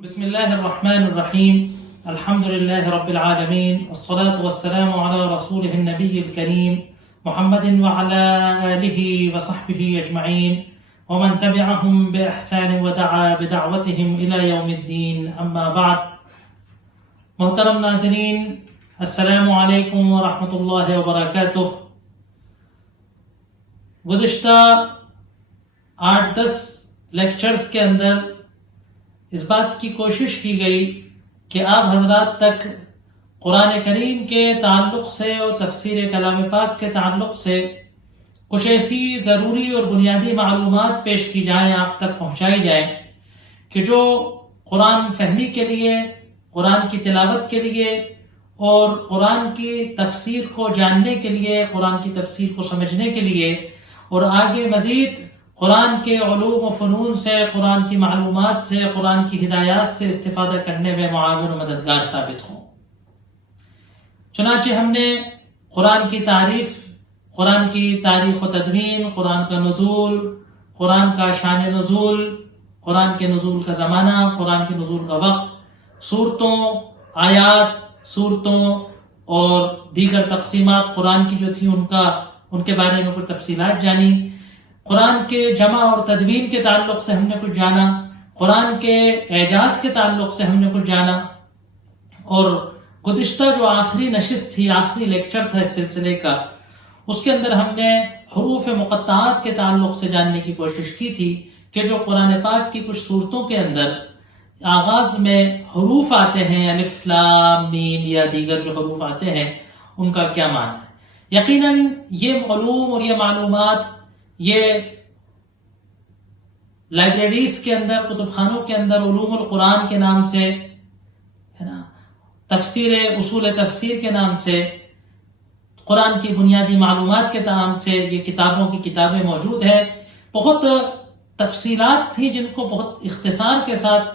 بسم الله الرحمن الرحيم الحمد لله رب العالمين والصلاة والسلام على رسوله النبي الكريم محمد وعلى آله وصحبه أجمعين ومن تبعهم بإحسان ودعا بدعوتهم إلى يوم الدين أما بعد. محترم ناظرین، السلام علیکم ورحمۃ اللہ وبرکاتہ. گزشتہ 8-10 لیکچرز کے اندر اس بات کی کوشش کی گئی کہ آپ حضرات تک قرآن کریم کے تعلق سے اور تفسیر کلام پاک کے تعلق سے کچھ ایسی ضروری اور بنیادی معلومات پیش کی جائیں، آپ تک پہنچائی جائیں کہ جو قرآن فہمی کے لیے، قرآن کی تلاوت کے لیے اور قرآن کی تفسیر کو جاننے کے لیے، قرآن کی تفسیر کو سمجھنے کے لیے اور آگے مزید قرآن کے علوم و فنون سے، قرآن کی معلومات سے، قرآن کی ہدایات سے استفادہ کرنے میں معاون و مددگار ثابت ہوں. چنانچہ ہم نے قرآن کی تعریف، قرآن کی تاریخ و تدوین، قرآن کا نزول، قرآن کا شان نزول، قرآن کے نزول کا زمانہ، قرآن کے نزول کا وقت، صورتوں، آیات، صورتوں اور دیگر تقسیمات قرآن کی جو تھی ان کے بارے میں کچھ تفصیلات جانی. قرآن کے جمع اور تدوین کے تعلق سے ہم نے کچھ جانا، قرآن کے اعجاز کے تعلق سے ہم نے کچھ جانا، اور گزشتہ جو آخری نشست تھی، آخری لیکچر تھا اس سلسلے کا، اس کے اندر ہم نے حروف مقطعات کے تعلق سے جاننے کی کوشش کی تھی کہ جو قرآن پاک کی کچھ صورتوں کے اندر آغاز میں حروف آتے ہیں، الف لام میم یا دیگر جو حروف آتے ہیں، ان کا کیا معنی ہے. یقیناً یہ علوم اور یہ معلومات یہ لائبریریز کے اندر، کتب خانوں کے اندر علوم القرآن کے نام سے، ہے نا، تفسیر، اصول تفسیر کے نام سے، قرآن کی بنیادی معلومات کے نام سے یہ کتابوں کی کتابیں موجود ہیں. بہت تفصیلات تھیں جن کو بہت اختصار کے ساتھ،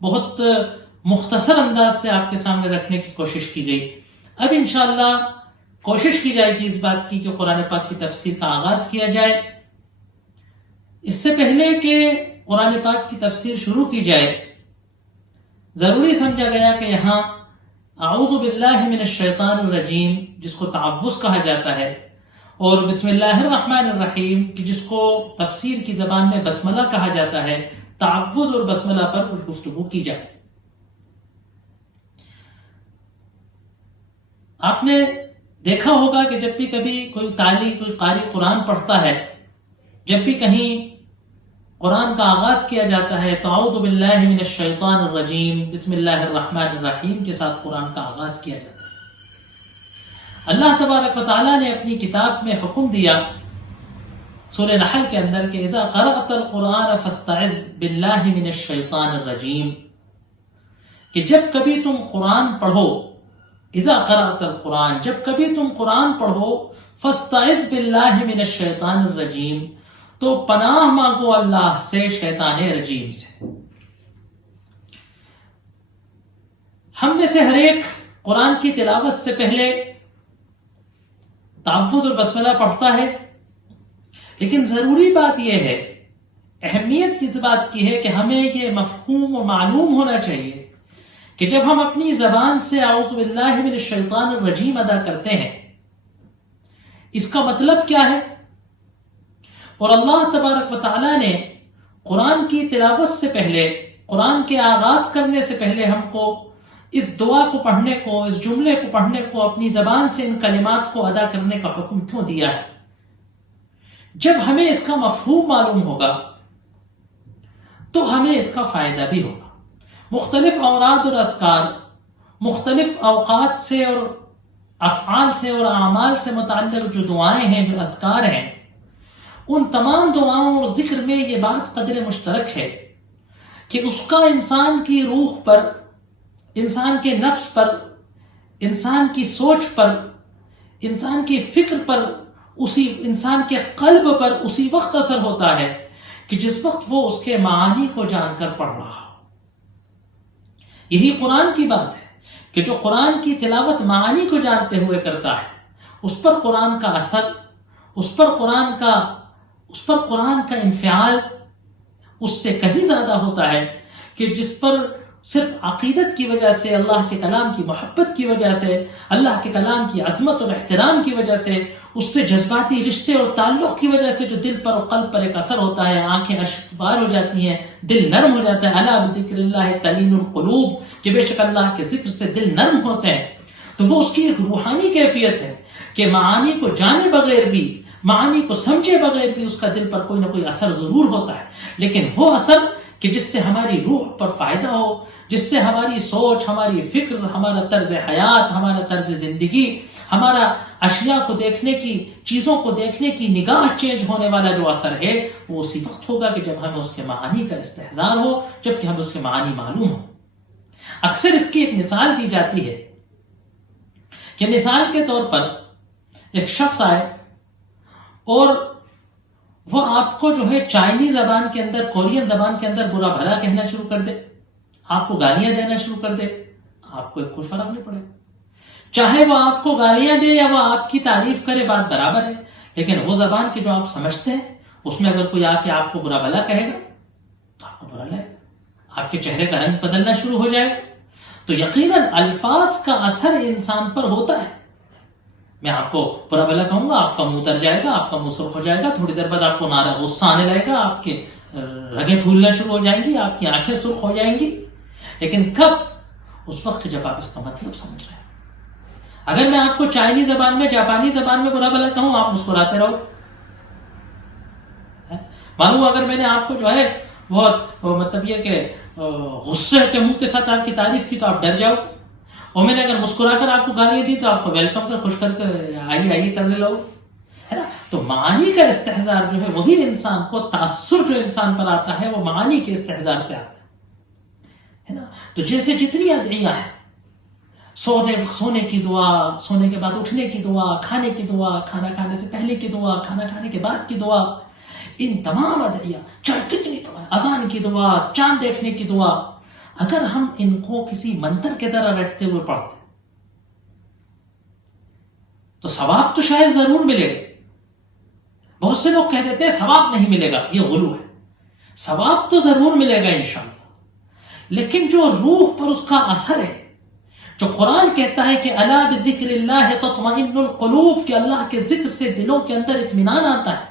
بہت مختصر انداز سے آپ کے سامنے رکھنے کی کوشش کی گئی. اب انشاءاللہ کوشش کی جائے گی اس بات کی کہ قرآن پاک کی تفسیر کا آغاز کیا جائے. اس سے پہلے کہ قرآن پاک کی تفسیر شروع کی جائے، ضروری سمجھا گیا کہ یہاں اعوذ باللہ من الشیطان الرجیم، جس کو تعوذ کہا جاتا ہے، اور بسم اللہ الرحمن الرحیم، کہ جس کو تفسیر کی زبان میں بسملہ کہا جاتا ہے، تعوذ اور بسملہ پر کچھ گفتگو کی جائے. آپ نے دیکھا ہوگا کہ جب بھی کبھی کوئی قاری قرآن پڑھتا ہے، جب بھی کہیں قرآن کا آغاز کیا جاتا ہے تو اعوذ باللہ من الشیطان الرجیم، بسم اللہ الرحمن الرحیم کے ساتھ قرآن کا آغاز کیا جاتا ہے. اللہ تبارک و تعالیٰ نے اپنی کتاب میں حکم دیا سورہ نحل کے اندر کہ اذا قرأت القرآن فاستعذ باللہ من الشیطان الرجیم، کہ جب کبھی تم قرآن پڑھو، اذا قرأت القرآن، جب کبھی تم قرآن پڑھو، فاستعذ باللہ من الشیطان الرجیم، تو پناہ مانگو اللہ سے شیطان رجیم سے. ہم میں سے ہر ایک قرآن کی تلاوت سے پہلے تعوذ اور بسملہ پڑھتا ہے، لیکن ضروری بات یہ ہے، اہمیت اس بات کی ہے کہ ہمیں یہ مفہوم و معلوم ہونا چاہیے کہ جب ہم اپنی زبان سے اعوذ باللہ من الشیطان الرجیم ادا کرتے ہیں، اس کا مطلب کیا ہے. اور اللہ تبارک و تعالیٰ نے قرآن کی تلاوت سے پہلے، قرآن کے آغاز کرنے سے پہلے ہم کو اس دعا کو پڑھنے کو، اس جملے کو پڑھنے کو، اپنی زبان سے ان کلمات کو ادا کرنے کا حکم کیوں دیا ہے. جب ہمیں اس کا مفہوم معلوم ہوگا تو ہمیں اس کا فائدہ بھی ہوگا. مختلف اوراد اور اذکار، مختلف اوقات سے اور افعال سے اور اعمال سے متعلق جو دعائیں ہیں، جو اذکار ہیں، ان تمام دعاؤں اور ذکر میں یہ بات قدر مشترک ہے کہ اس کا انسان کی روح پر، انسان کے نفس پر، انسان کی سوچ پر، انسان کی فکر پر، اسی انسان کے قلب پر اسی وقت اثر ہوتا ہے کہ جس وقت وہ اس کے معانی کو جان کر پڑھ رہا ہو. یہی قرآن کی بات ہے کہ جو قرآن کی تلاوت معانی کو جانتے ہوئے کرتا ہے، اس پر قرآن کا اثر، اس پر قرآن کا انفعال اس سے کہیں زیادہ ہوتا ہے کہ جس پر صرف عقیدت کی وجہ سے، اللہ کے کلام کی محبت کی وجہ سے، اللہ کے کلام کی عظمت اور احترام کی وجہ سے، اس سے جذباتی رشتے اور تعلق کی وجہ سے جو دل پر اور قلب پر ایک اثر ہوتا ہے، آنکھیں اشکبار ہو جاتی ہیں، دل نرم ہو جاتا ہے. الا بذکر اللہ تلین القلوب، کہ بے شک اللہ کے ذکر سے دل نرم ہوتے ہیں. تو وہ اس کی ایک روحانی کیفیت ہے کہ معانی کو جانے بغیر بھی، معانی کو سمجھے بغیر بھی اس کا دل پر کوئی نہ کوئی اثر ضرور ہوتا ہے. لیکن وہ اثر کہ جس سے ہماری روح پر فائدہ ہو، جس سے ہماری سوچ، ہماری فکر، ہمارا طرز حیات، ہمارا طرز زندگی، ہمارا اشیاء کو دیکھنے کی، چیزوں کو دیکھنے کی نگاہ چینج ہونے والا جو اثر ہے، وہ اسی وقت ہوگا کہ جب ہمیں اس کے معانی کا استحضار ہو، جبکہ ہمیں اس کے معانی معلوم ہو. اکثر اس کی ایک مثال دی جاتی ہے کہ مثال کے طور پر ایک شخص آئے اور وہ آپ کو جو ہے چائنی زبان کے اندر، کورین زبان کے اندر برا بھلا کہنا شروع کر دے، آپ کو گالیاں دینا شروع کر دے. آپ کو کوئی فرق نہیں پڑے، چاہے وہ آپ کو گالیاں دے یا وہ آپ کی تعریف کرے، بات برابر ہے. لیکن وہ زبان کی جو آپ سمجھتے ہیں، اس میں اگر کوئی آ کے آپ کو برا بھلا کہے گا تو آپ کو برا لگے گا، آپ کے چہرے کا رنگ بدلنا شروع ہو جائے گا. تو یقیناً الفاظ کا اثر انسان پر ہوتا ہے. میں آپ کو برا بھلا کہوں گا، آپ کا منہ اتر جائے گا، آپ کا منہ سرخ ہو جائے گا، تھوڑی دیر بعد آپ کو غصہ آنے لگے گا، آپ کے رگیں پھولنا شروع ہو جائیں گی، آپ کی آنکھیں سرخ ہو جائیں گی. لیکن کب؟ اس وقت جب آپ اس کا مطلب سمجھ رہے ہیں. اگر میں آپ کو چائنی زبان میں، جاپانی زبان میں برا بھلا کہوں، آپ مسکراتے رہو. معلوم اگر میں نے آپ کو جو ہے بہت مطلب یہ کہ غصے کے منہ کے ساتھ آپ کی تعریف کی تو آپ ڈر جاؤ، اور میں نے اگر مسکرا کر آپ کو گالیاں دی تو آپ کو ویلکم کر، خوش کر کے آئیے کرنے لگو، ہے نا. تو معانی کا استحضار جو ہے وہی انسان کو، تاثر جو انسان پر آتا ہے وہ معانی کے استحضار سے آتا ہے نا. تو جیسے جتنی ادعیاء ہیں، سونے کی دعا، سونے کے بعد اٹھنے کی دعا، کھانے کی دعا، کھانا کھانے سے پہلے کی دعا، کھانا کھانے کے بعد کی دعا، ان تمام ادعیاء، چاہے کتنی دعا، اذان کی دعا، چاند دیکھنے کی دعا، اگر ہم ان کو کسی منتر کے طرح رٹتے ہوئے پڑھتے تو ثواب تو شاید ضرور ملے گا. بہت سے لوگ کہہ دیتے ہیں ثواب نہیں ملے گا، یہ غلو ہے. ثواب تو ضرور ملے گا انشاءاللہ، لیکن جو روح پر اس کا اثر ہے، جو قرآن کہتا ہے کہ الا بذکر اللہ تطمئن القلوب، کہ اللہ کے ذکر سے دلوں کے اندر اطمینان آتا ہے،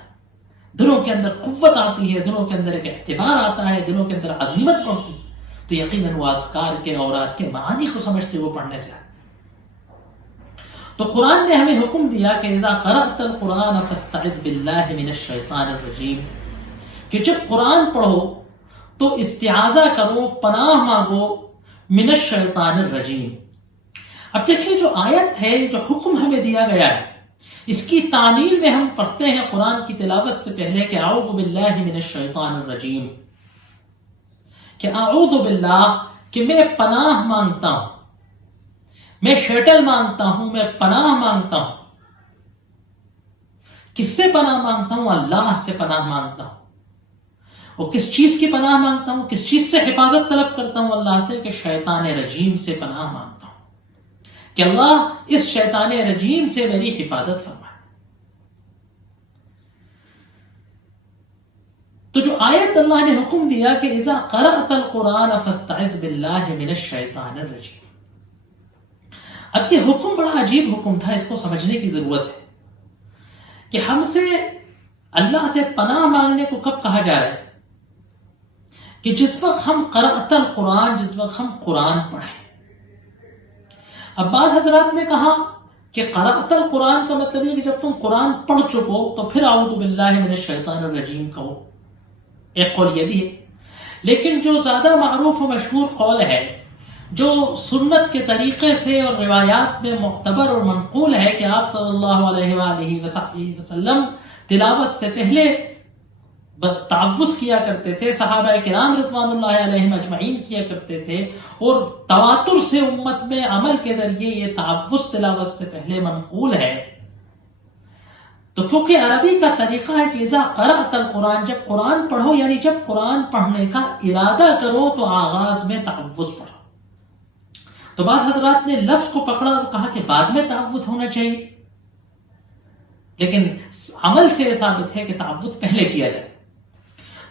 دلوں کے اندر قوت آتی ہے، دلوں کے اندر ایک اعتبار آتا ہے، دلوں کے اندر عظمت پڑتی ہے. تو یقیناً وہ اذکار کے، اوراد کے معانی کو سمجھتے ہوئے پڑھنے سے. تو قرآن نے ہمیں حکم دیا کہ اذا قرأت القرآن فاستعذ باللہ من الشیطان الرجیم، کہ جب قرآن پڑھو تو استعاذہ کرو، پناہ مانگو من الشیطان الرجیم. اب دیکھیں جو آیت ہے، جو حکم ہمیں دیا گیا ہے، اس کی تعمیل میں ہم پڑھتے ہیں قرآن کی تلاوت سے پہلے کہ اعوذ باللہ من الشیطان الرجیم، کہ اعوذ باللہ، کہ میں پناہ مانگتا ہوں، میں شیٹل مانگتا ہوں، میں پناہ مانگتا ہوں. کس سے پناہ مانگتا ہوں؟ اللہ سے پناہ مانگتا ہوں. اور کس چیز کی پناہ مانگتا ہوں، کس چیز سے حفاظت طلب کرتا ہوں اللہ سے؟ کہ شیطان رجیم سے پناہ مانگتا ہوں، کہ اللہ اس شیطان رجیم سے میری حفاظت فرمائے. تو جو آیت اللہ نے حکم دیا کہ اذا قرأت القرآن فاستعذ باللہ من الشیطان الرجیم، اب یہ حکم بڑا عجیب حکم تھا، اس کو سمجھنے کی ضرورت ہے کہ ہم سے اللہ سے پناہ مانگنے کو کب کہا جا رہا ہے؟ کہ جس وقت ہم قرأت القرآن، جس وقت ہم قرآن پڑھیں. اب بعض حضرات نے کہا کہ قرأت القرآن کا مطلب یہ کہ جب تم قرآن پڑھ چکو تو پھر اعوذ باللہ من الشیطان الرجیم کہو. ایک قول یہ بھی ہے، لیکن جو زیادہ معروف و مشہور قول ہے، جو سنت کے طریقے سے اور روایات میں معتبر اور منقول ہے، کہ آپ صلی اللہ علیہ وآلہ وسلم تلاوت سے پہلے تعوذ کیا کرتے تھے، صحابہ کرام رضوان اللہ علیہم اجمعین کیا کرتے تھے، اور تواتر سے امت میں عمل کے ذریعے یہ تعوذ تلاوت سے پہلے منقول ہے. تو کیونکہ عربی کا طریقہ ہے کہ اذا قرأت القرآن، جب قرآن پڑھو، یعنی جب قرآن پڑھنے کا ارادہ کرو تو آغاز میں تعوذ پڑھو. تو بعض حضرات نے لفظ کو پکڑا اور کہا کہ بعد میں تعوذ ہونا چاہیے، لیکن عمل سے یہ ثابت ہے کہ تعوذ پہلے کیا جائے.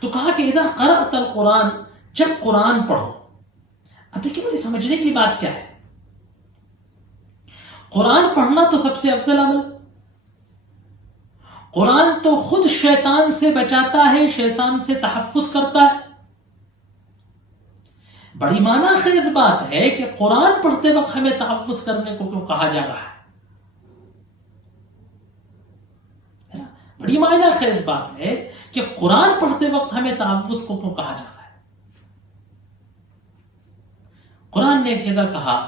تو کہا کہ اذا قرأت القرآن، جب قرآن پڑھو. اب دیکھیں بڑی سمجھنے کی بات کیا ہے. قرآن پڑھنا تو سب سے افضل عمل. قرآن تو خود شیطان سے بچاتا ہے، شیطان سے تحفظ کرتا ہے. بڑی معنی خیز بات ہے کہ قرآن پڑھتے وقت ہمیں تحفظ کرنے کو کیوں کہا جا رہا ہے. بڑی معنی خیز بات ہے کہ قرآن پڑھتے وقت ہمیں تحفظ کو کیوں کہا جا رہا ہے. قرآن نے ایک جگہ کہا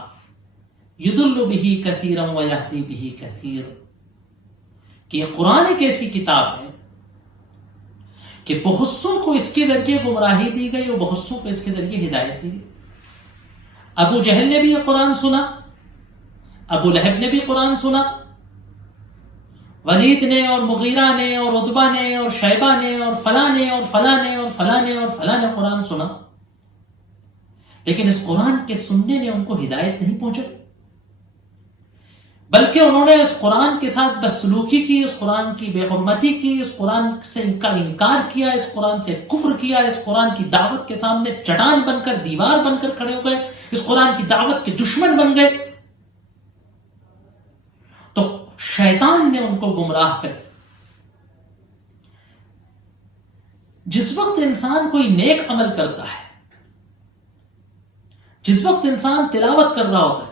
یضل بہ کثیرا ویہدی بہ کثیر، کہ یہ قرآن ایک ایسی کتاب ہے کہ بہت سوں کو اس کے ذریعے گمراہی دی گئی اور بہت سوں کو اس کے ذریعے ہدایت دی گئی. ابو جہل نے بھی یہ قرآن سنا، ابو لہب نے بھی قرآن سنا، ولید نے اور مغیرہ نے اور عتبہ نے اور شیبہ نے اور فلاں نے اور فلاں نے اور فلاں نے اور فلاں نے قرآن سنا، لیکن اس قرآن کے سننے نے ان کو ہدایت نہیں پہنچا، بلکہ انہوں نے اس قرآن کے ساتھ بدسلوکی کی، اس قرآن کی بے حرمتی کی، اس قرآن سے ان کا انکار کیا، اس قرآن سے کفر کیا، اس قرآن کی دعوت کے سامنے چٹان بن کر، دیوار بن کر کھڑے ہو گئے، اس قرآن کی دعوت کے دشمن بن گئے. تو شیطان نے ان کو گمراہ کر دیا. جس وقت انسان کوئی نیک عمل کرتا ہے، جس وقت انسان تلاوت کر رہا ہوتا ہے،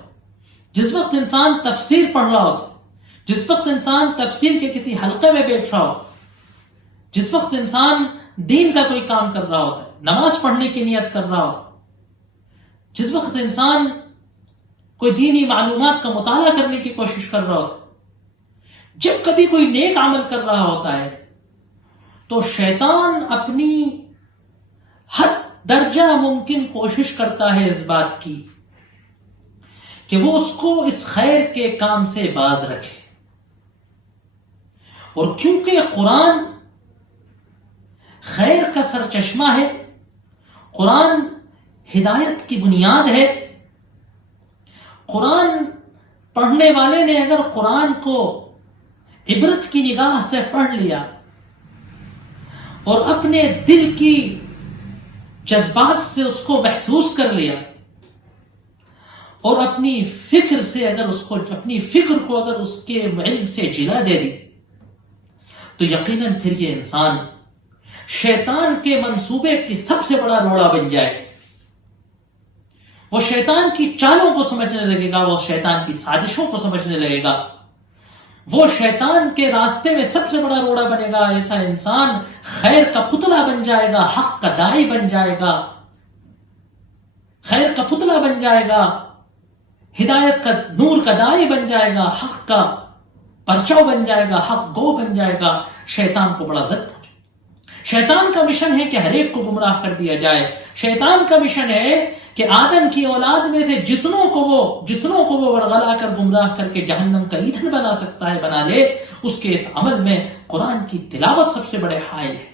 جس وقت انسان تفسیر پڑھ رہا ہوتا ہے، جس وقت انسان تفسیر کے کسی حلقے میں بیٹھ رہا ہوتا ہے، جس وقت انسان دین کا کوئی کام کر رہا ہوتا ہے، نماز پڑھنے کی نیت کر رہا ہوتا ہے، جس وقت انسان کوئی دینی معلومات کا مطالعہ کرنے کی کوشش کر رہا ہوتا ہے، جب کبھی کوئی نیک عمل کر رہا ہوتا ہے تو شیطان اپنی حد درجہ ممکن کوشش کرتا ہے اس بات کی کہ وہ اس کو اس خیر کے کام سے باز رکھے. اور کیونکہ قرآن خیر کا سرچشمہ ہے، قرآن ہدایت کی بنیاد ہے، قرآن پڑھنے والے نے اگر قرآن کو عبرت کی نگاہ سے پڑھ لیا اور اپنے دل کی جذبات سے اس کو محسوس کر لیا اور اپنی فکر سے اگر اس کو، اپنی فکر کو اگر اس کے علم سے جلا دے دی، تو یقیناً پھر یہ انسان شیطان کے منصوبے کی سب سے بڑا روڑا بن جائے. وہ شیطان کی چالوں کو سمجھنے لگے گا، وہ شیطان کی سازشوں کو سمجھنے لگے گا، وہ شیطان کے راستے میں سب سے بڑا روڑا بنے گا. ایسا انسان خیر کا پتلا بن جائے گا، حق کا داعی بن جائے گا، خیر کا پتلا بن جائے گا، ہدایت کا نور کا داعی بن جائے گا، حق کا پرچو بن جائے گا، حق گو بن جائے گا. شیطان کو بڑا زد پہنچے. شیطان کا مشن ہے کہ ہر ایک کو گمراہ کر دیا جائے. شیطان کا مشن ہے کہ آدم کی اولاد میں سے جتنوں کو وہ ورغلا کر گمراہ کر کے جہنم کا ایندھن بنا سکتا ہے بنا لے. اس کے اس عمل میں قرآن کی تلاوت سب سے بڑے حائل ہے.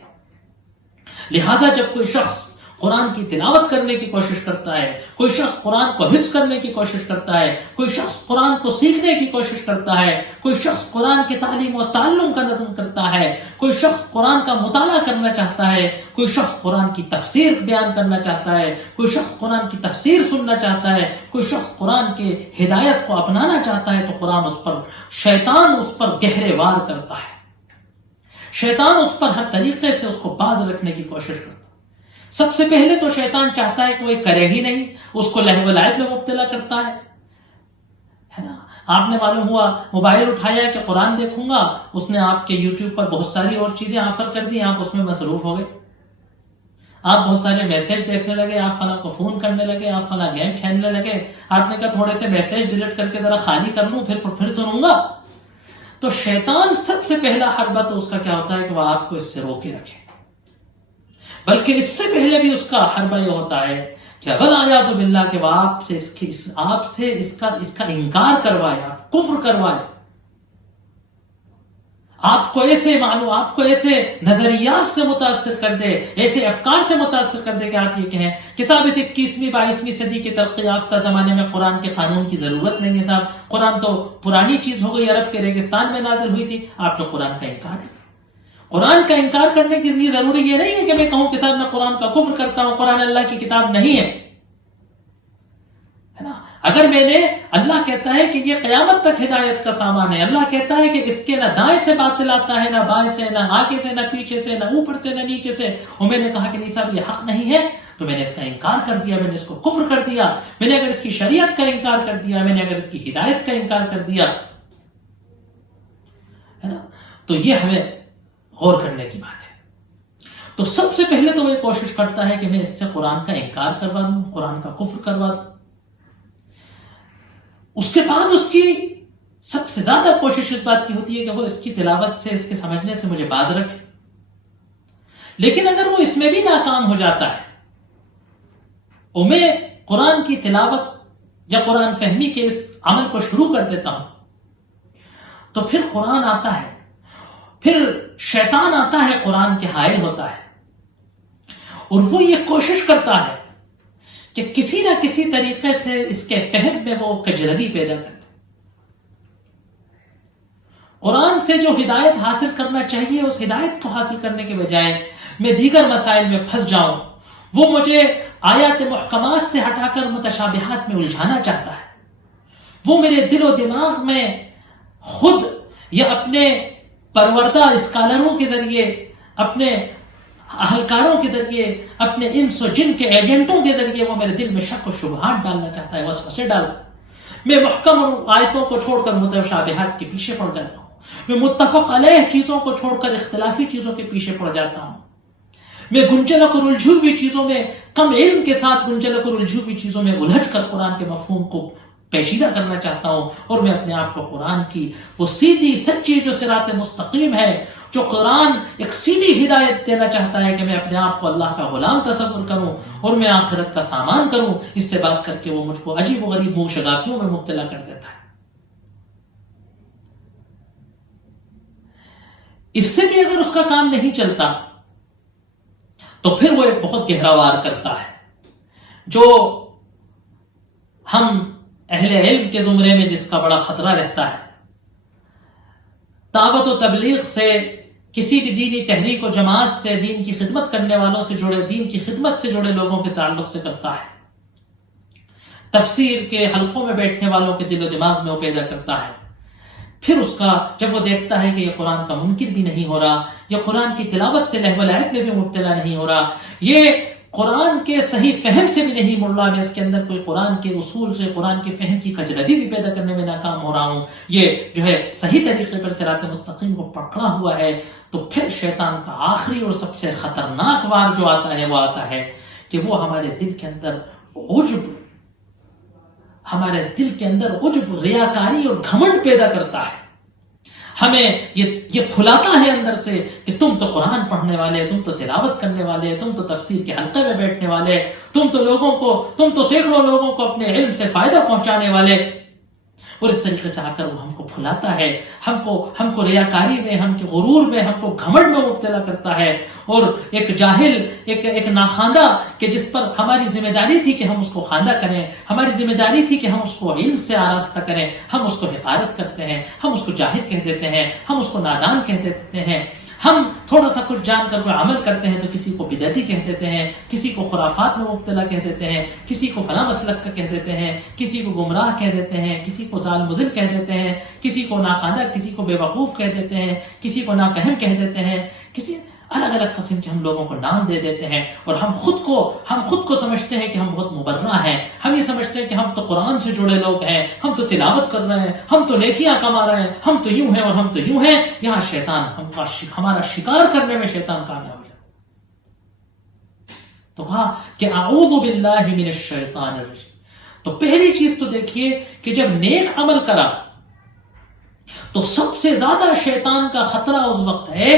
لہٰذا جب کوئی شخص قرآن کی تلاوت کرنے کی کوشش کرتا ہے، کوئی شخص قرآن کو حفظ کرنے کی کوشش کرتا ہے، کوئی شخص قرآن کو سیکھنے کی کوشش کرتا ہے، کوئی شخص قرآن کی تعلیم و تعلم کا نظم کرتا ہے، کوئی شخص قرآن کا مطالعہ کرنا چاہتا ہے، کوئی شخص قرآن کی تفسیر بیان کرنا چاہتا ہے، کوئی شخص قرآن کی تفسیر سننا چاہتا ہے، کوئی شخص قرآن کے ہدایت کو اپنانا چاہتا ہے، تو قرآن اس پر، شیطان اس پر گہرے وار کرتا ہے. شیطان اس پر ہر طریقے سے اس کو باز رکھنے کی کوشش کرتا ہے. سب سے پہلے تو شیطان چاہتا ہے کہ وہ کرے ہی نہیں، اس کو لہو و لعب میں مبتلا کرتا ہے نا. آپ نے معلوم ہوا موبائل اٹھایا کہ قرآن دیکھوں گا، اس نے آپ کے یوٹیوب پر بہت ساری اور چیزیں آفر کر دی، آپ اس میں مصروف ہو گئے، آپ بہت سارے میسج دیکھنے لگے، آپ فلاں کو فون کرنے لگے، آپ فلاں گیم کھیلنے لگے. آپ نے کہا تھوڑے سے میسج ڈیلیٹ کر کے ذرا خالی کر لوں، پھر سنوں گا. تو شیطان سب سے پہلا حربہ تو اس کا کیا ہوتا ہے کہ وہ آپ کو اس سے روکے رکھے. بلکہ اس سے پہلے بھی اس کا حربہ یہ ہوتا ہے کہ والعیاذ باللہ کہ وہ آپ سے اس کا انکار کروائے، آپ کفر کروائے، آپ کو ایسے نظریات سے متاثر کر دے، ایسے افکار سے متاثر کر دے کہ آپ یہ کہیں کہ صاحب اس 21ویں 22ویں صدی کے ترقی یافتہ زمانے میں قرآن کے قانون کی ضرورت نہیں ہے، صاحب قرآن تو پرانی چیز ہو گئی، عرب کے ریگستان میں نازل ہوئی تھی، آپ نے قرآن کا انکار ہے. قرآن کا انکار کرنے کے لیے ضروری یہ نہیں ہے کہ میں کہوں کہ صاحب میں قرآن کا کفر کرتا ہوں، قرآن اللہ کی کتاب نہیں ہے. اگر میں نے اللہ کہتا ہے کہ یہ قیامت تک ہدایت کا سامان ہے، اللہ کہتا ہے کہ اس کے نہ دائیں سے باطل آتا ہے، نہ بائیں سے، نہ آگے سے، نہ پیچھے سے، نہ اوپر سے، نہ نیچے سے، اور میں نے کہا کہ نہیں صاحب یہ حق نہیں ہے، تو میں نے اس کا انکار کر دیا، میں نے اس کو کفر کر دیا، میں نے اگر اس کی شریعت کا انکار کر دیا، میں نے اگر اس کی ہدایت کا انکار کر دیا، ہے نا، تو یہ ہمیں غور کرنے کی بات ہے۔ تو سب سے پہلے تو وہ کوشش کرتا ہے کہ میں اس سے قرآن کا انکار کروا دوں، قرآن کا کفر کروا دوں۔ اس کے بعد اس کی سب سے زیادہ کوشش اس بات کی ہوتی ہے کہ وہ اس کی تلاوت سے، اس کے سمجھنے سے مجھے باز رکھے۔ لیکن اگر وہ اس میں بھی ناکام ہو جاتا ہے اور میں قرآن کی تلاوت یا قرآن فہمی کے اس عمل کو شروع کر دیتا ہوں، تو پھر قرآن آتا ہے، پھر شیطان آتا ہے، قرآن کے حائل ہوتا ہے، اور وہ یہ کوشش کرتا ہے کہ کسی نہ کسی طریقے سے اس کے فہم میں وہ کجروی پیدا کرتا ہے۔ قرآن سے جو ہدایت حاصل کرنا چاہیے، اس ہدایت کو حاصل کرنے کے بجائے میں دیگر مسائل میں پھنس جاؤں، وہ مجھے آیات محکمات سے ہٹا کر متشابہات میں الجھانا چاہتا ہے، وہ میرے دل و دماغ میں خود یا اپنے پروردہ اسکالروں کے ذریعے، اپنے اہلکاروں کے ذریعے، اپنے انس و جن کے ایجنٹوں کے ذریعے وہ میرے دل میں شک و شبہات ڈالنا چاہتا ہے، وسوسے ڈالتا ہے۔ میں محکم آیتوں کو چھوڑ کر متشابہات کے پیچھے پڑ جاتا ہوں، میں متفق علیہ چیزوں کو چھوڑ کر اختلافی چیزوں کے پیچھے پڑ جاتا ہوں، میں گنجلک اور الجھی ہوئی چیزوں میں، کم علم کے ساتھ گنجلک اور الجھی ہوئی چیزوں میں الجھ کر قرآن کے مفہوم کو پیچیدہ کرنا چاہتا ہوں، اور میں اپنے آپ کو قرآن کی وہ سیدھی سچی جو صراط مستقیم ہے، جو قرآن ایک سیدھی ہدایت دینا چاہتا ہے کہ میں اپنے آپ کو اللہ کا غلام تصور کروں اور میں آخرت کا سامان کروں، اس سے باز کر کے وہ مجھ کو عجیب و غریب منہ شگافیوں میں مبتلا کر دیتا ہے۔ اس سے بھی اگر اس کا کام نہیں چلتا تو پھر وہ ایک بہت گہرا وار کرتا ہے، جو ہم اہل علم کے زمرے میں جس کا بڑا خطرہ رہتا ہے، دعوت و تبلیغ سے، کسی بھی دینی تحریک و جماعت سے، دین کی خدمت کرنے والوں سے جڑے، دین کی خدمت سے جڑے لوگوں کے تعلق سے کرتا ہے، تفسیر کے حلقوں میں بیٹھنے والوں کے دل و دماغ میں وہ پیدا کرتا ہے۔ پھر اس کا جب وہ دیکھتا ہے کہ یہ قرآن کا منکر بھی نہیں ہو رہا، یہ قرآن کی تلاوت سے لہو و لعب میں بھی مبتلا نہیں ہو رہا، یہ قرآن کے صحیح فہم سے بھی نہیں مڑ رہا، میں اس کے اندر کوئی قرآن کے اصول سے، قرآن کے فہم کی کجروی بھی پیدا کرنے میں ناکام ہو رہا ہوں، یہ جو ہے صحیح طریقے پر صراط مستقیم کو پکڑا ہوا ہے، تو پھر شیطان کا آخری اور سب سے خطرناک وار جو آتا ہے وہ آتا ہے کہ وہ ہمارے دل کے اندر عجب، ہمارے دل کے اندر عجب، ریاکاری اور گھمنڈ پیدا کرتا ہے، ہمیں یہ پھلاتا ہے اندر سے کہ تم تو قرآن پڑھنے والے، تم تو تلاوت کرنے والے، تم تو تفسیر کے حلقے میں بیٹھنے والے، تم تو سینکڑوں لوگوں کو اپنے علم سے فائدہ پہنچانے والے، اور اس طریقے سے آ کر وہ ہم کو پھلاتا ہے، ہم کو ریاکاری میں، ہم کے غرور میں، ہم کو گھمنڈ میں مبتلا کرتا ہے، اور ایک جاہل، ایک ناخواندہ کہ جس پر ہماری ذمہ داری تھی کہ ہم اس کو خواندہ کریں، ہماری ذمہ داری تھی کہ ہم اس کو علم سے آراستہ کریں، ہم اس کو حقارت کرتے ہیں، ہم اس کو جاہل کہہ دیتے ہیں، ہم اس کو نادان کہہ دیتے ہیں، ہم تھوڑا سا کچھ جان کر کوئی عمل کرتے ہیں تو کسی کو بدعتی کہہ دیتے ہیں، کسی کو خرافات میں مبتلا کہہ دیتے ہیں، کسی کو فلاں مسلک کا کہہ دیتے ہیں، کسی کو گمراہ کہہ دیتے ہیں، کسی کو ضال مضل کہہ دیتے ہیں، کسی کو ناخواندہ، کسی کو بے وقوف کہہ دیتے ہیں، کسی کو نافہم کہہ دیتے ہیں، کسی الگ الگ قسم کے ہم لوگوں کو نام دے دیتے ہیں، اور ہم خود کو سمجھتے ہیں کہ ہم بہت مبرہ ہیں، ہم یہ سمجھتے ہیں کہ ہم تو قرآن سے جڑے لوگ ہیں، ہم تو تلاوت کر رہے ہیں، ہم تو نیکیاں کما رہے ہیں، ہم تو یوں ہیں اور ہم تو یوں ہیں۔ یہاں شیطان ہمارا شکار کرنے میں شیطان کامیاب ہے۔ تو کہا کہ اعوذ باللہ من الشیطان الرجیم۔ تو پہلی چیز تو دیکھیے کہ جب نیک عمل کرا تو سب سے زیادہ شیطان کا خطرہ اس وقت ہے،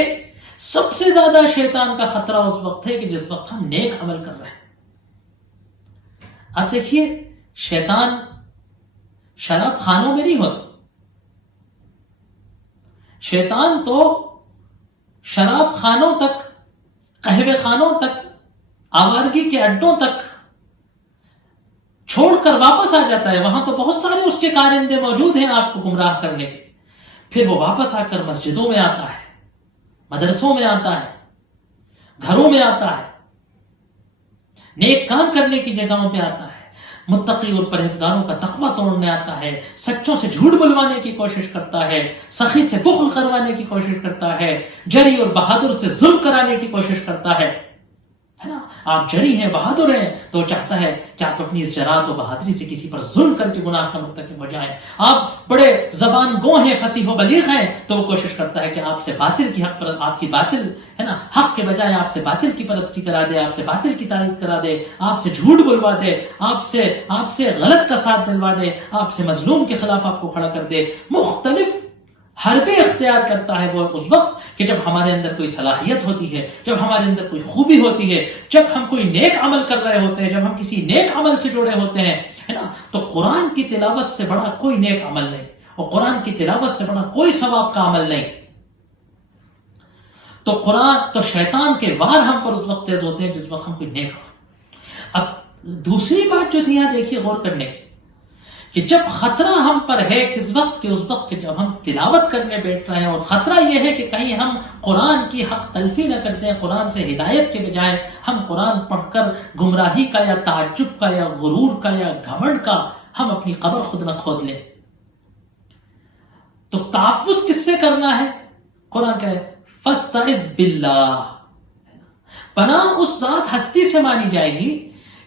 سب سے زیادہ شیطان کا خطرہ اس وقت ہے کہ جس وقت ہم نیک عمل کر رہے ہیں۔ اب دیکھیے شیطان شراب خانوں میں نہیں ہوتا، شیطان تو شراب خانوں تک، قہوے خانوں تک، آوارگی کے اڈوں تک چھوڑ کر واپس آ جاتا ہے، وہاں تو بہت سارے اس کے کارندے موجود ہیں آپ کو گمراہ کرنے کے، پھر وہ واپس آ کر مسجدوں میں آتا ہے، مدرسوں میں آتا ہے، گھروں میں آتا ہے، نیک کام کرنے کی جگہوں پہ آتا ہے، متقی اور پرہیزگاروں کا تقوی توڑنے آتا ہے، سچوں سے جھوٹ بلوانے کی کوشش کرتا ہے، سخی سے بخل کروانے کی کوشش کرتا ہے، جری اور بہادر سے ظلم کرانے کی کوشش کرتا ہے نا؟ آپ جری ہیں، بہادر ہیں، تو چاہتا ہے کہ آپ اپنی اس جرات و بہادری سے کسی پر ظلم کر کے گناہ کا مرتکب ہو جائیں۔ آپ بڑے زبان گو ہیں، فصیح و بلیغ ہیں، تو وہ کوشش کرتا ہے کہ آپ سے باطل کی حق پر، آپ کی باطل ہے نا، حق کے بجائے آپ سے باطل کی پرستی کرا دے، آپ سے باطل کی تائید کرا دے، آپ سے جھوٹ بلوا دے، آپ سے غلط کا ساتھ دلوا دے، آپ سے مظلوم کے خلاف آپ کو کھڑا کر دے۔ مختلف حربے اختیار کرتا ہے وہ اس وقت کہ جب ہمارے اندر کوئی صلاحیت ہوتی ہے، جب ہمارے اندر کوئی خوبی ہوتی ہے، جب ہم کوئی نیک عمل کر رہے ہوتے ہیں، جب ہم کسی نیک عمل سے جڑے ہوتے ہیں، ہے نا، تو قرآن کی تلاوت سے بڑا کوئی نیک عمل نہیں، اور قرآن کی تلاوت سے بڑا کوئی ثواب کا عمل نہیں۔ تو شیطان کے وار ہم پر اس وقت تیز ہوتے ہیں جس وقت ہم کوئی نیک عمل۔ اب دوسری بات جو تھی یہاں دیکھیے غور کرنے کی، کہ جب خطرہ ہم پر ہے کس وقت، کہ اس وقت جب ہم تلاوت کرنے بیٹھ رہے ہیں، اور خطرہ یہ ہے کہ کہیں ہم قرآن کی حق تلفی نہ کرتے ہیں، قرآن سے ہدایت کے بجائے ہم قرآن پڑھ کر گمراہی کا یا تعجب کا یا غرور کا یا گھمنڈ کا ہم اپنی قبر خود نہ کھود لیں۔ تو تحفظ کس سے کرنا ہے؟ قرآن کہے فاستعذ باللہ، پناہ اس ذات ہستی سے مانی جائے گی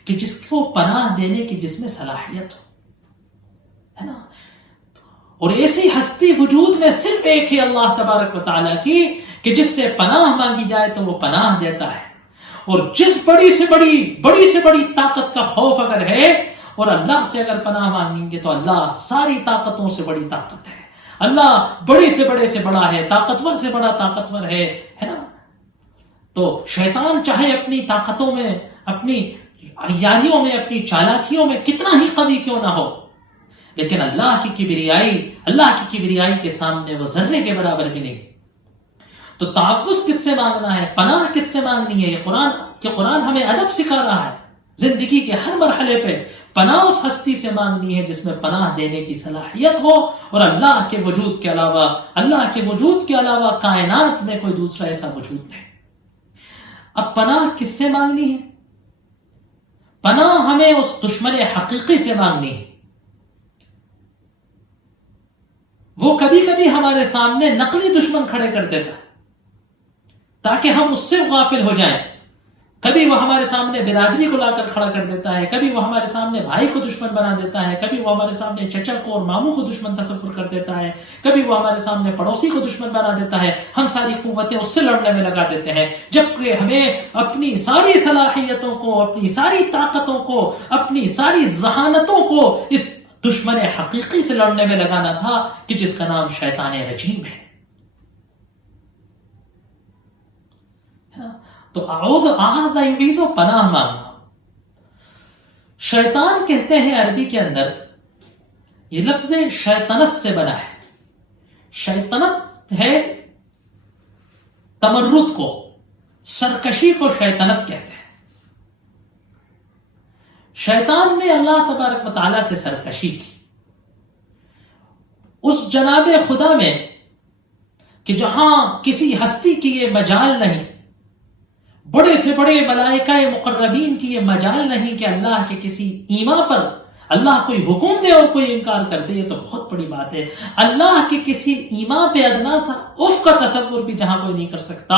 کہ جس کو پناہ دینے کی جس میں صلاحیت ہو، ہے نا۔ اور ایسی ہستی وجود میں صرف ایک ہی اللہ تبارک و تعالیٰ کی کہ جس سے پناہ مانگی جائے تو وہ پناہ دیتا ہے۔ اور جس بڑی سے بڑی طاقت کا خوف اگر ہے، اور اللہ سے اگر پناہ مانگیں گے تو اللہ ساری طاقتوں سے بڑی طاقت ہے، اللہ بڑے سے بڑا ہے، طاقتور سے بڑا طاقتور ہے نا۔ تو شیطان چاہے اپنی طاقتوں میں، اپنی عیاریوں میں، اپنی چالاکیوں میں کتنا ہی قوی کیوں نہ ہو، لیکن اللہ کی کبریائی کے سامنے وہ ذرے کے برابر بھی نہیں۔ تو تحفظ کس سے مانگنا ہے، پناہ کس سے مانگنی ہے؟ یہ قرآن ہمیں ادب سکھا رہا ہے۔ زندگی کے ہر مرحلے پہ پناہ اس ہستی سے مانگنی ہے جس میں پناہ دینے کی صلاحیت ہو، اور اللہ کے وجود کے علاوہ کائنات میں کوئی دوسرا ایسا وجود نہیں۔ اب پناہ کس سے مانگنی ہے؟ پناہ ہمیں اس دشمن حقیقی سے مانگنی ہے۔ وہ کبھی کبھی ہمارے سامنے نقلی دشمن کھڑے کر دیتا ہے تاکہ ہم اس سے غافل ہو جائیں۔ کبھی وہ ہمارے سامنے برادری کو لا کر کھڑا کر دیتا ہے، کبھی وہ ہمارے سامنے بھائی کو دشمن بنا دیتا ہے، کبھی وہ ہمارے سامنے چچا کو اور ماموں کو دشمن تصور کر دیتا ہے، کبھی وہ ہمارے سامنے پڑوسی کو دشمن بنا دیتا ہے۔ ہم ساری قوتیں اس سے لڑنے میں لگا دیتے ہیں، جبکہ ہمیں اپنی ساری صلاحیتوں کو، اپنی ساری طاقتوں کو، اپنی ساری ذہانتوں کو اس دشمن حقیقی سے لڑنے میں لگانا تھا کہ جس کا نام شیطان رجیم ہے۔ تو پناہ مانگنا۔ شیطان کہتے ہیں عربی کے اندر، یہ لفظ شیطنت سے بنا ہے۔ شیطنت ہے تمرد کو، سرکشی کو شیطنت کہتے ہیں۔ شیطان نے اللہ تبارک و تعالیٰ سے سرکشی کی اس جناب خدا میں کہ جہاں کسی ہستی کی یہ مجال نہیں، بڑے سے بڑے ملائکہ مقربین کی یہ مجال نہیں کہ اللہ کے کسی ایما پر اللہ کوئی حکم دے اور کوئی انکار کر دے، یہ تو بہت بڑی بات ہے۔ اللہ کے کسی ایما پہ ادنا سا اف کا تصور بھی جہاں کوئی نہیں کر سکتا،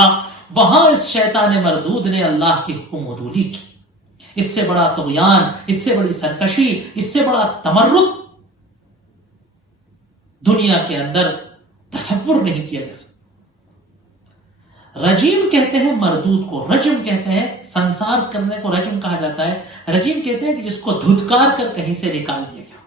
وہاں اس شیطان مردود نے اللہ کی حکم عدولی کی۔ اس سے بڑا طغیان، اس سے بڑی سرکشی، اس سے بڑا تمرد دنیا کے اندر تصور نہیں کیا جا سکتا۔ رجیم کہتے ہیں مردود کو، رجم کہتے ہیں سنسار کرنے کو رجم کہا جاتا ہے۔ رجیم کہتے ہیں کہ جس کو دھتکار کر کہیں سے نکال دیا گیا،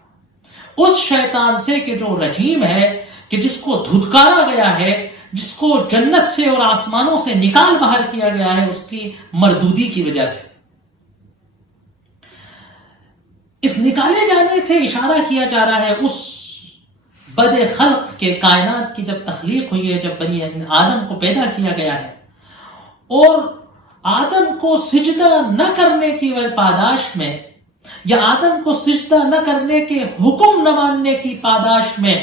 اس شیطان سے کہ جو رجیم ہے، کہ جس کو دھتکارا گیا ہے، جس کو جنت سے اور آسمانوں سے نکال باہر کیا گیا ہے اس کی مردودی کی وجہ سے۔ اس نکالے جانے سے اشارہ کیا جا رہا ہے اس بد خلق کے، کائنات کی جب تخلیق ہوئی ہے، جب بنی آدم کو پیدا کیا گیا ہے، اور آدم کو سجدہ نہ کرنے کی پاداش میں، یا آدم کو سجدہ نہ کرنے کے حکم نہ ماننے کی پاداش میں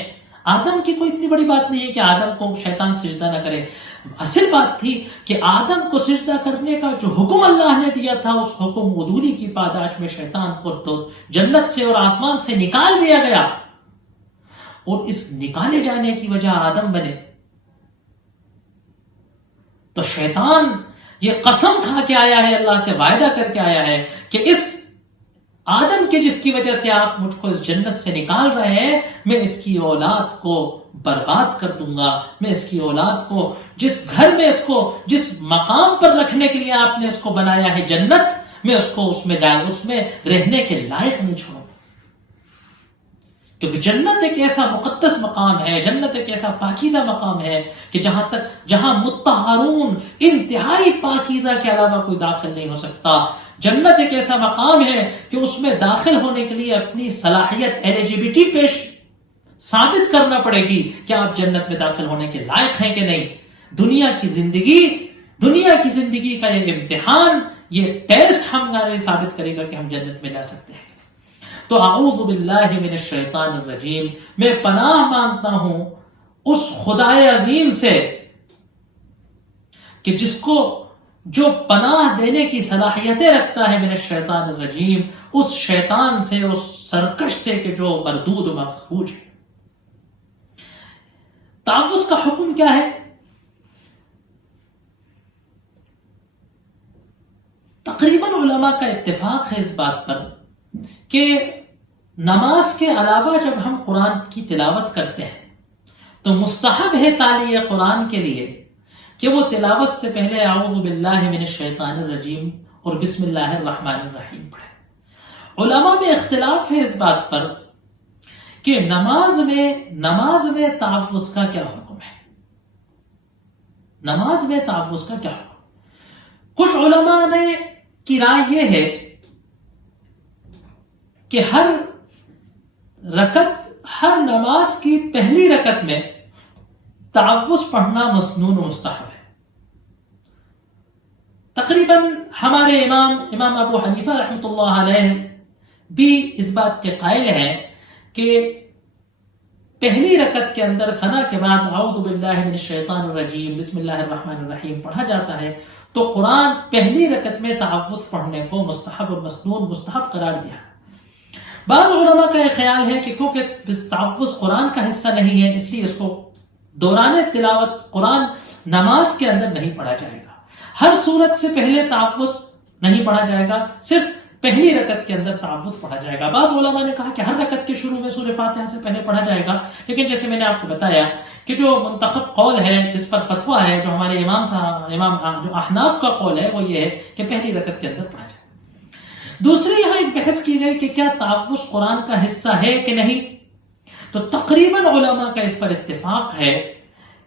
آدم کی کوئی اتنی بڑی بات نہیں ہے کہ آدم کو شیطان سجدہ نہ کرے. اصل بات تھی کہ آدم کو سجدہ کرنے کا جو حکم اللہ نے دیا تھا، اس حکم عدولی کی پاداش میں شیطان کو تو جنت سے اور آسمان سے نکال دیا گیا، اور اس نکالے جانے کی وجہ آدم بنے. تو شیطان یہ قسم کھا کے آیا ہے، اللہ سے وعدہ کر کے آیا ہے کہ اس آدم کے جس کی وجہ سے آپ مجھ کو اس جنت سے نکال رہے ہیں، میں اس کی اولاد کو برباد کر دوں گا. میں اس کی اولاد کو جس گھر میں اس کو جس مقام پر رکھنے کے لیے آپ نے اس کو بنایا ہے جنت، میں اس کو اس میں رہنے کے لائق نہیں چھوڑوں. کیونکہ جنت ایک ایسا مقدس مقام ہے، جنت ایک ایسا پاکیزہ مقام ہے کہ جہاں مطہرون، انتہائی پاکیزہ کے علاوہ کوئی داخل نہیں ہو سکتا. جنت ایک ایسا مقام ہے کہ اس میں داخل ہونے کے لیے اپنی صلاحیت ایلیجیبلٹی ثابت کرنا پڑے گی کہ آپ جنت میں داخل ہونے کے لائق ہیں کہ نہیں. دنیا کی زندگی کا یہ امتحان، یہ ٹیسٹ ہمارے ثابت کرے گا کہ ہم جنت میں جا سکتے ہیں. تو اعوذ باللہ من الشیطان الرجیم، میں پناہ مانگتا ہوں اس خدائے عظیم سے کہ جو پناہ دینے کی صلاحیتیں رکھتا ہے، من الشیطان الرجیم، اس شیطان سے، اس سرکش سے کہ جو مردود و مخروج ہے. تعوذ کا حکم کیا ہے؟ تقریباً علماء کا اتفاق ہے اس بات پر کہ نماز کے علاوہ جب ہم قرآن کی تلاوت کرتے ہیں تو مستحب ہے تالیہ قرآن کے لیے کہ وہ تلاوت سے پہلے اعوذ باللہ من الشیطان الرجیم اور بسم اللہ الرحمن الرحیم پڑھے. علماء میں اختلاف ہے اس بات پر کہ نماز میں تعوذ کا کیا حکم ہے. نماز میں تعوذ کا کیا حکم؟ کچھ علماء نے کی رائے یہ ہے کہ ہر نماز کی پہلی رکعت میں تعوذ پڑھنا مسنون و مستحب ہے. تقریباً ہمارے امام ابو حنیفہ رحمۃ اللہ علیہ بھی اس بات کے قائل ہیں کہ پہلی رکعت کے اندر ثنا کے بعد اعوذ باللہ من الشیطان الرجیم بسم اللہ الرحمن الرحیم پڑھا جاتا ہے، تو قرآن پہلی رکعت میں تعوذ پڑھنے کو مستحب اور مسنون مستحب قرار دیا. بعض علماء کا یہ خیال ہے کہ کیونکہ تعوذ قرآن کا حصہ نہیں ہے، اس لیے اس کو دوران تلاوت قرآن نماز کے اندر نہیں پڑھا جائے گا. ہر صورت سے پہلے تعوذ نہیں پڑھا جائے گا، صرف پہلی رکعت کے اندر تعوذ پڑھا جائے گا. بعض علماء نے کہا کہ ہر رکعت کے شروع میں سورہ فاتحہ سے پہلے پڑھا جائے گا، لیکن جیسے میں نے آپ کو بتایا کہ جو منتخب قول ہے، جس پر فتویٰ ہے، جو ہمارے امام جو احناف کا قول ہے، وہ یہ ہے کہ پہلی رکعت کے اندر پڑھا جائے. دوسری یہاں ایک بحث کی گئی کہ کیا تعوذ قرآن کا حصہ ہے کہ نہیں. تو تقریباً علماء کا اس پر اتفاق ہے،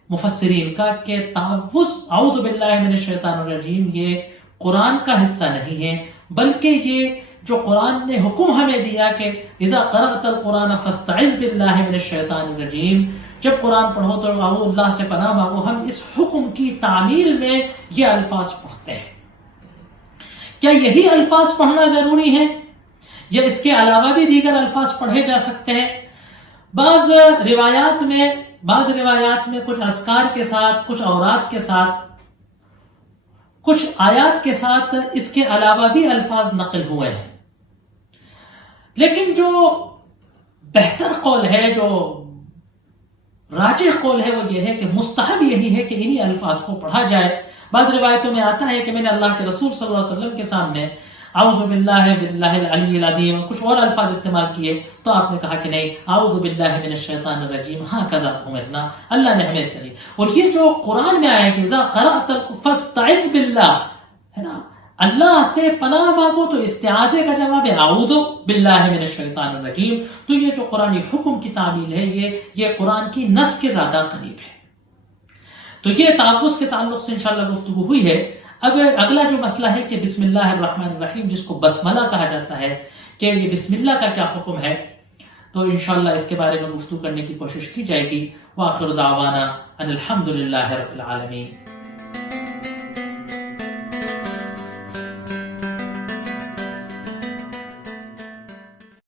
مفسرین کا، کہ تعوذ اعوذ باللہ من الشیطان الرجیم یہ قرآن کا حصہ نہیں ہے، بلکہ یہ جو قرآن نے حکم ہمیں دیا کہ اذا قرأت القرآن فاستعذ باللہ من الشیطان الرجیم، جب قرآن پڑھو تو اللہ سے پناہ مانگو، ہم اس حکم کی تعمیل میں یہ الفاظ پڑھتے ہیں. کیا یہی الفاظ پڑھنا ضروری ہے یا اس کے علاوہ بھی دیگر الفاظ پڑھے جا سکتے ہیں؟ بعض روایات میں کچھ اذکار کے ساتھ، کچھ اوراد کے ساتھ، کچھ آیات کے ساتھ اس کے علاوہ بھی الفاظ نقل ہوئے ہیں. لیکن جو بہتر قول ہے، جو راجح قول ہے، وہ یہ ہے کہ مستحب یہی ہے کہ انہی الفاظ کو پڑھا جائے. بعض روایتوں میں آتا ہے کہ میں نے اللہ کے رسول صلی اللہ علیہ وسلم کے سامنے اعوذ باللہ العلی العظیم کچھ اور الفاظ استعمال کیے تو آپ نے کہا کہ نہیں، اعوذ باللہ من الشیطان الرجیم ہکذا امرنا، اللہ نے ہمیں اس طریقے. اور یہ جو قرآن میں آیا ہے کہ اذا قرأت فاستعذ باللہ، ہے نا، اللہ سے پناہ مانگو، تو استعاذے کا جواب ہے اعوذ باللہ من الشیطان الرجیم. تو یہ جو قرآنی حکم کی تعمیل ہے، یہ قرآن کی نص کے زیادہ قریب ہے. تو یہ تعوذ کے تعلق سے انشاءاللہ گفتگو ہوئی ہے. اب اگلا جو مسئلہ ہے کہ بسم اللہ الرحمن الرحیم، جس کو بسملہ کہا جاتا ہے، کہ یہ بسم اللہ کا کیا حکم ہے، تو انشاءاللہ اس کے بارے میں گفتگو کرنے کی کوشش کی جائے گی. وآخر دعوانا ان الحمد للہ رب العالمین.